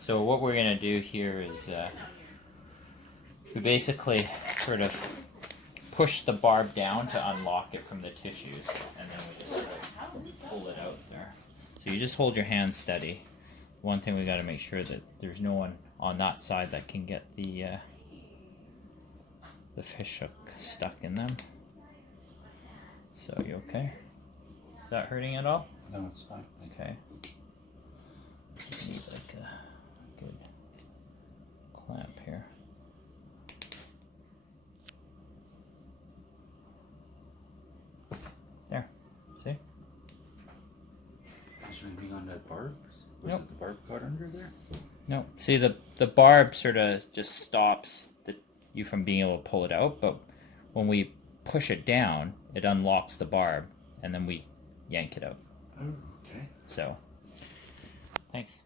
So what we're going to do here is we basically sort of push the barb down to unlock it from the tissues, and then we just pull it out there. So you just hold your hand steady. One thing we got to make sure that there's no one on that side that can get the fish hook stuck in them. So you okay? Is that hurting at all? No, it's fine. Okay. You need like a good clamp here. There. See? Is there anything on that barb? Was Nope. it the barb caught under there? No. See, the barb sort of just stops you from being able to pull it out, but when we push it down, it unlocks the barb, and then we yank it out. Oh, okay. So, thanks.